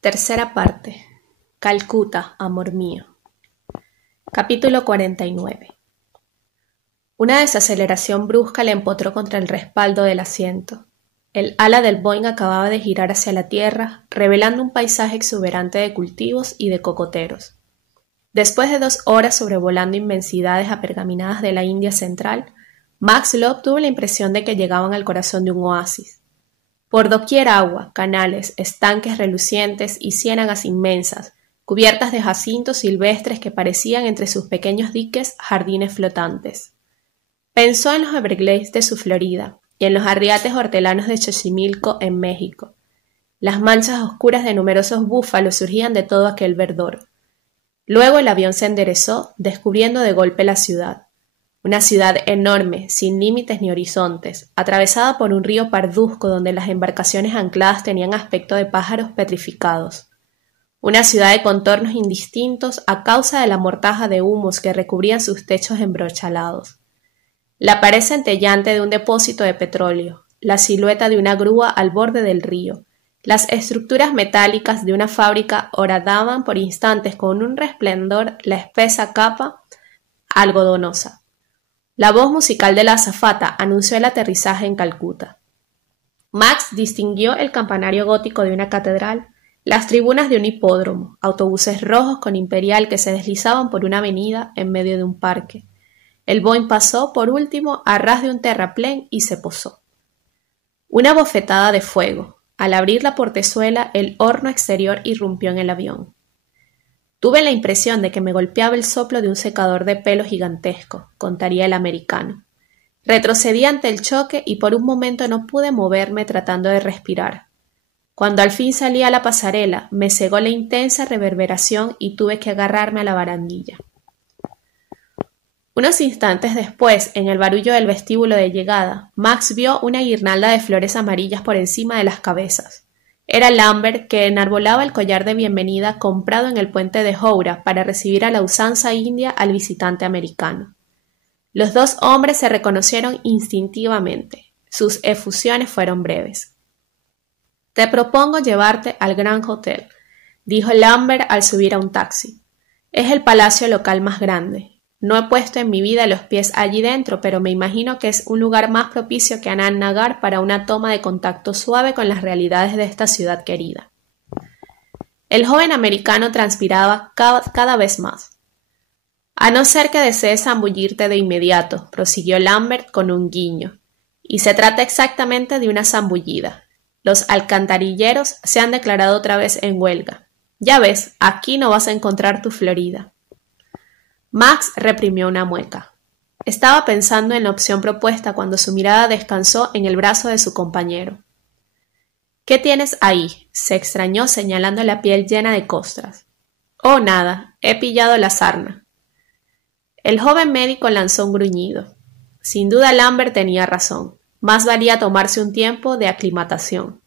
Tercera parte. Calcuta, amor mío. Capítulo 49. Una desaceleración brusca le empotró contra el respaldo del asiento. El ala del Boeing acababa de girar hacia la tierra, revelando un paisaje exuberante de cultivos y de cocoteros. Después de 2 horas sobrevolando inmensidades apergaminadas de la India central, Max Love tuvo la impresión de que llegaban al corazón de un oasis. Por doquier agua, canales, estanques relucientes y ciénagas inmensas, cubiertas de jacintos silvestres que parecían entre sus pequeños diques jardines flotantes. Pensó en los Everglades de su Florida y en los arriates hortelanos de Xochimilco en México. Las manchas oscuras de numerosos búfalos surgían de todo aquel verdor. Luego el avión se enderezó, descubriendo de golpe la ciudad. Una ciudad enorme, sin límites ni horizontes, atravesada por un río parduzco donde las embarcaciones ancladas tenían aspecto de pájaros petrificados. Una ciudad de contornos indistintos a causa de la mortaja de humos que recubrían sus techos embrochalados. La pared centellante de un depósito de petróleo, la silueta de una grúa al borde del río, las estructuras metálicas de una fábrica horadaban por instantes con un resplandor la espesa capa algodonosa. La voz musical de la azafata anunció el aterrizaje en Calcuta. Max distinguió el campanario gótico de una catedral, las tribunas de un hipódromo, autobuses rojos con imperial que se deslizaban por una avenida en medio de un parque. El Boeing pasó, por último, a ras de un terraplén y se posó. Una bofetada de fuego. Al abrir la portezuela, el horno exterior irrumpió en el avión. Tuve la impresión de que me golpeaba el soplo de un secador de pelo gigantesco, contaría el americano. Retrocedí ante el choque y por un momento no pude moverme tratando de respirar. Cuando al fin salí a la pasarela, me cegó la intensa reverberación y tuve que agarrarme a la barandilla. Unos instantes después, en el barullo del vestíbulo de llegada, Max vio una guirnalda de flores amarillas por encima de las cabezas. Era Lambert, que enarbolaba el collar de bienvenida comprado en el puente de Howrah para recibir a la usanza india al visitante americano. Los 2 hombres se reconocieron instintivamente. Sus efusiones fueron breves. «Te propongo llevarte al Grand Hotel», dijo Lambert al subir a un taxi. «Es el palacio local más grande. No he puesto en mi vida los pies allí dentro, pero me imagino que es un lugar más propicio que Anand Nagar para una toma de contacto suave con las realidades de esta ciudad querida». El joven americano transpiraba cada vez más. «A no ser que desees zambullirte de inmediato», prosiguió Lambert con un guiño. «Y se trata exactamente de una zambullida. Los alcantarilleros se han declarado otra vez en huelga. Ya ves, aquí no vas a encontrar tu Florida». Max reprimió una mueca. Estaba pensando en la opción propuesta cuando su mirada descansó en el brazo de su compañero. «¿Qué tienes ahí?», se extrañó señalando la piel llena de costras. «Oh, nada, he pillado la sarna». El joven médico lanzó un gruñido. Sin duda Lambert tenía razón. Más valía tomarse un tiempo de aclimatación.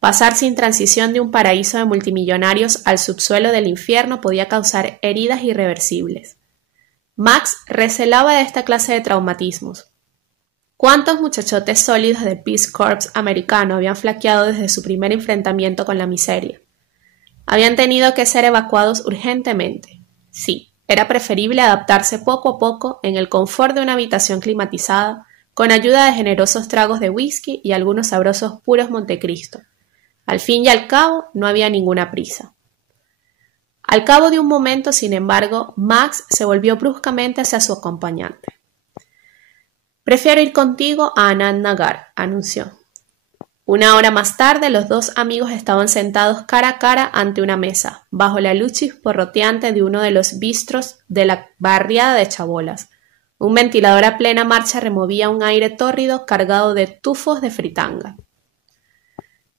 Pasar sin transición de un paraíso de multimillonarios al subsuelo del infierno podía causar heridas irreversibles. Max recelaba de esta clase de traumatismos. ¿Cuántos muchachotes sólidos del Peace Corps americano habían flaqueado desde su primer enfrentamiento con la miseria? Habían tenido que ser evacuados urgentemente. Sí, era preferible adaptarse poco a poco en el confort de una habitación climatizada, con ayuda de generosos tragos de whisky y algunos sabrosos puros Montecristo. Al fin y al cabo, no había ninguna prisa. Al cabo de un momento, sin embargo, Max se volvió bruscamente hacia su acompañante. «Prefiero ir contigo a Anand Nagar», anunció. 1 hora más tarde, los 2 amigos estaban sentados cara a cara ante una mesa, bajo la luz chisporroteante de uno de los bistros de la barriada de chabolas. Un ventilador a plena marcha removía un aire tórrido cargado de tufos de fritanga.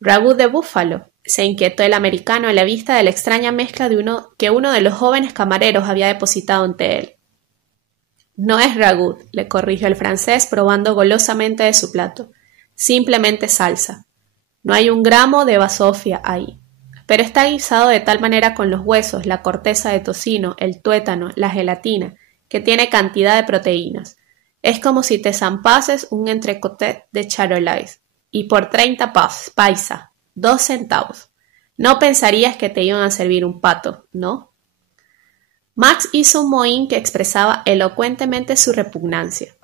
«¿Ragú de búfalo?», se inquietó el americano a la vista de la extraña mezcla que uno de los jóvenes camareros había depositado ante él. «No es ragú», le corrigió el francés probando golosamente de su plato. «Simplemente salsa. No hay un gramo de basofia ahí. Pero está guisado de tal manera con los huesos, la corteza de tocino, el tuétano, la gelatina, que tiene cantidad de proteínas. Es como si te zampases un entrecote de charolais. Y por 30 paisa, 2 centavos. No pensarías que te iban a servir un pato, ¿no? Max hizo un mohín que expresaba elocuentemente su repugnancia.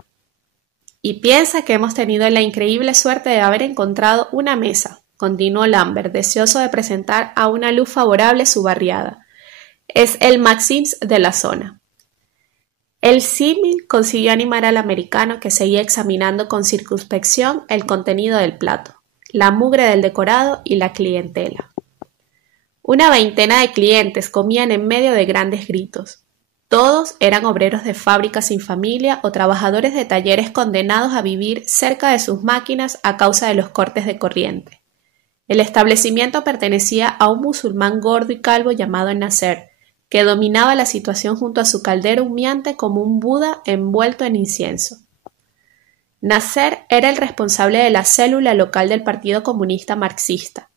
Y piensa que hemos tenido la increíble suerte de haber encontrado una mesa, continuó Lambert, deseoso de presentar a una luz favorable su barriada. Es el Maxims de la zona. El símil consiguió animar al americano, que seguía examinando con circunspección el contenido del plato, la mugre del decorado y la clientela. Una veintena de clientes comían en medio de grandes gritos. Todos eran obreros de fábricas sin familia o trabajadores de talleres condenados a vivir cerca de sus máquinas a causa de los cortes de corriente. El establecimiento pertenecía a un musulmán gordo y calvo llamado Nasser, que dominaba la situación junto a su caldero humeante como un Buda envuelto en incienso. Nasser era el responsable de la célula local del Partido Comunista Marxista.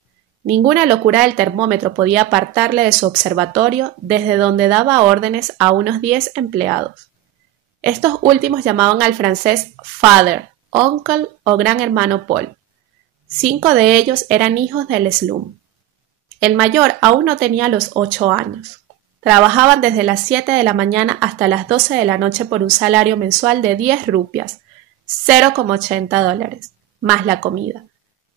Ninguna locura del termómetro podía apartarle de su observatorio, desde donde daba órdenes a unos 10 empleados. Estos últimos llamaban al francés Father, Uncle o Gran Hermano Paul. 5 de ellos eran hijos del slum. El mayor aún no tenía los 8 años. Trabajaban desde las 7 de la mañana hasta las 12 de la noche por un salario mensual de 10 rupias, $0,80, más la comida.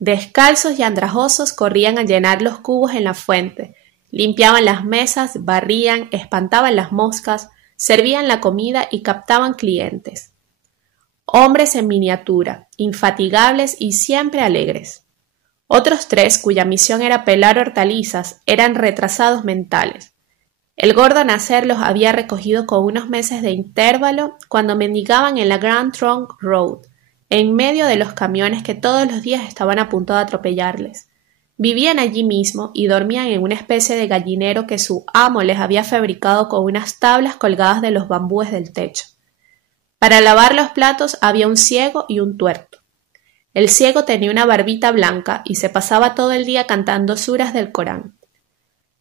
Descalzos y andrajosos corrían a llenar los cubos en la fuente, limpiaban las mesas, barrían, espantaban las moscas, servían la comida y captaban clientes. Hombres en miniatura, infatigables y siempre alegres. Otros 3, cuya misión era pelar hortalizas, eran retrasados mentales. El gordo Nasser los había recogido con unos meses de intervalo cuando mendigaban en la Grand Trunk Road, en medio de los camiones que todos los días estaban a punto de atropellarles. Vivían allí mismo y dormían en una especie de gallinero que su amo les había fabricado con unas tablas colgadas de los bambúes del techo. Para lavar los platos había un ciego y un tuerto. El ciego tenía una barbita blanca y se pasaba todo el día cantando suras del Corán.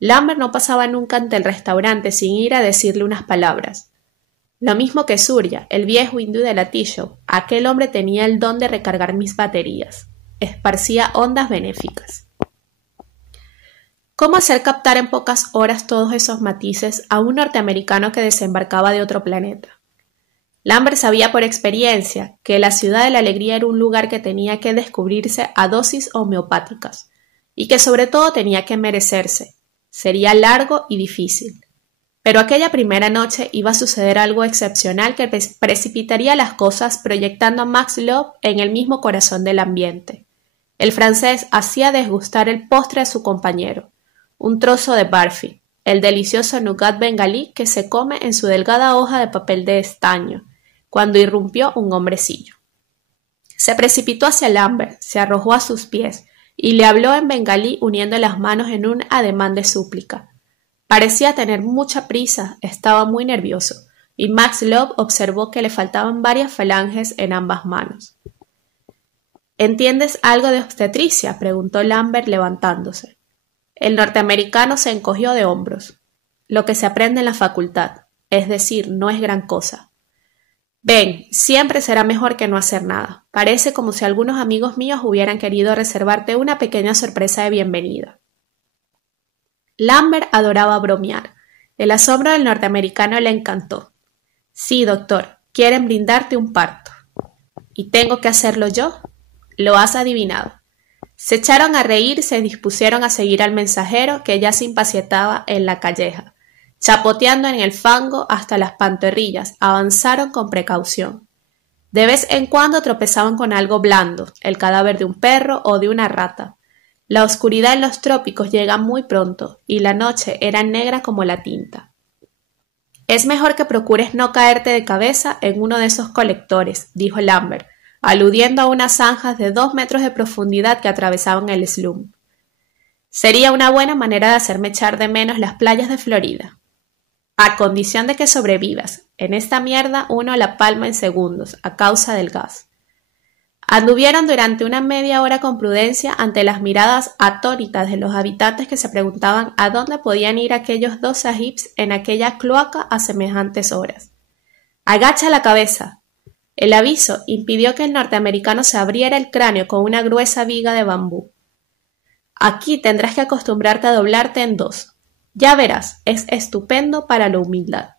Lambert no pasaba nunca ante el restaurante sin ir a decirle unas palabras. Lo mismo que Surya, el viejo hindú de la tea shop, aquel hombre tenía el don de recargar mis baterías. Esparcía ondas benéficas. ¿Cómo hacer captar en pocas horas todos esos matices a un norteamericano que desembarcaba de otro planeta? Lambert sabía por experiencia que la ciudad de la alegría era un lugar que tenía que descubrirse a dosis homeopáticas y que sobre todo tenía que merecerse. Sería largo y difícil. Pero aquella primera noche iba a suceder algo excepcional que precipitaría las cosas, proyectando a Max Love en el mismo corazón del ambiente. El francés hacía desgustar el postre a su compañero, un trozo de barfi, el delicioso nougat bengalí que se come en su delgada hoja de papel de estaño, cuando irrumpió un hombrecillo. Se precipitó hacia Lambert, se arrojó a sus pies y le habló en bengalí uniendo las manos en un ademán de súplica. Parecía tener mucha prisa, estaba muy nervioso, y Max Love observó que le faltaban varias falanges en ambas manos. ¿Entiendes algo de obstetricia?, preguntó Lambert levantándose. El norteamericano se encogió de hombros. Lo que se aprende en la facultad, es decir, no es gran cosa. Ven, siempre será mejor que no hacer nada. Parece como si algunos amigos míos hubieran querido reservarte una pequeña sorpresa de bienvenida. Lambert adoraba bromear. El asombro del norteamericano le encantó. Sí, doctor, quieren brindarte un parto. ¿Y tengo que hacerlo yo? Lo has adivinado. Se echaron a reír y se dispusieron a seguir al mensajero que ya se impacientaba en la calleja. Chapoteando en el fango hasta las pantorrillas, avanzaron con precaución. De vez en cuando tropezaban con algo blando, el cadáver de un perro o de una rata. La oscuridad en los trópicos llega muy pronto, y la noche era negra como la tinta. Es mejor que procures no caerte de cabeza en uno de esos colectores, dijo Lambert, aludiendo a unas zanjas de 2 metros de profundidad que atravesaban el slum. Sería una buena manera de hacerme echar de menos las playas de Florida. A condición de que sobrevivas. En esta mierda uno la palma en segundos, a causa del gas. Anduvieron durante una media hora con prudencia ante las miradas atónitas de los habitantes que se preguntaban a dónde podían ir aquellos 2 sahibs en aquella cloaca a semejantes horas. ¡Agacha la cabeza! El aviso impidió que el norteamericano se abriera el cráneo con una gruesa viga de bambú. Aquí tendrás que acostumbrarte a doblarte en dos. Ya verás, es estupendo para la humildad.